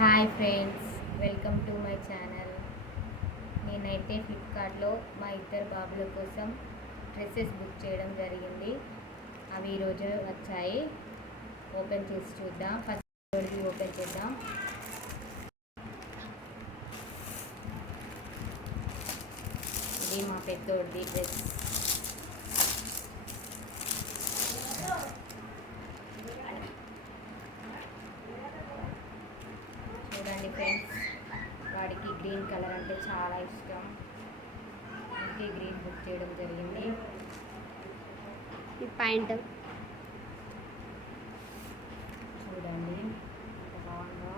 Hi friends, welcome to my channel. నేనైతే ఫ్లిప్కార్ట్లో మా ఇద్దరు బాబుల కోసం డ్రెస్సెస్ బుక్ చేయడం జరిగింది. అవి ఈరోజు వచ్చాయి. ఓపెన్ చేసి చూద్దాం. ఫస్ట్ ఓపెన్ చేద్దాం. ఇది మా పెద్దోడిది డ్రెస్. చూడండి ఫ్రెండ్స్, వాడికి గ్రీన్ కలర్ అంటే చాలా ఇష్టం. అందుకే గ్రీన్ బుక్ చేయడం జరిగింది. ఈ పాయింట్ చూడండి ఎంత బాగుందో.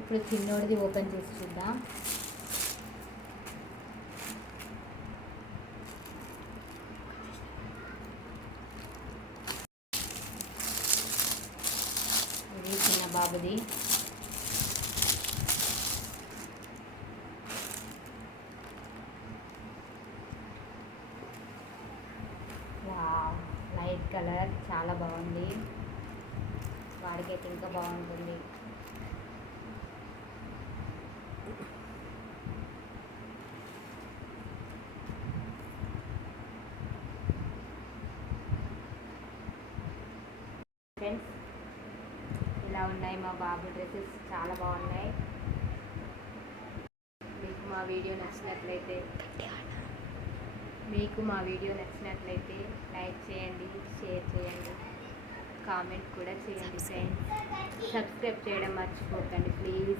ఇప్పుడు చిన్నోడిది ఓపెన్ చేసి చూద్దాం. ఇది చిన్న బాబుది. వావ్, లైట్ కలర్ చాలా బాగుంది. వాడికైతే ఇంకా బాగుంటుంది. ఫ్రెండ్స్, ఇలా ఉన్నాయి మా బాబు డ్రెస్సెస్, చాలా బాగున్నాయి. మీకు మా వీడియో నచ్చినట్లయితే లైక్ చేయండి, షేర్ చేయండి, కామెంట్ కూడా చేయండి ఫ్రెండ్స్. సబ్స్క్రైబ్ చేయడం మర్చిపోకండి ప్లీజ్.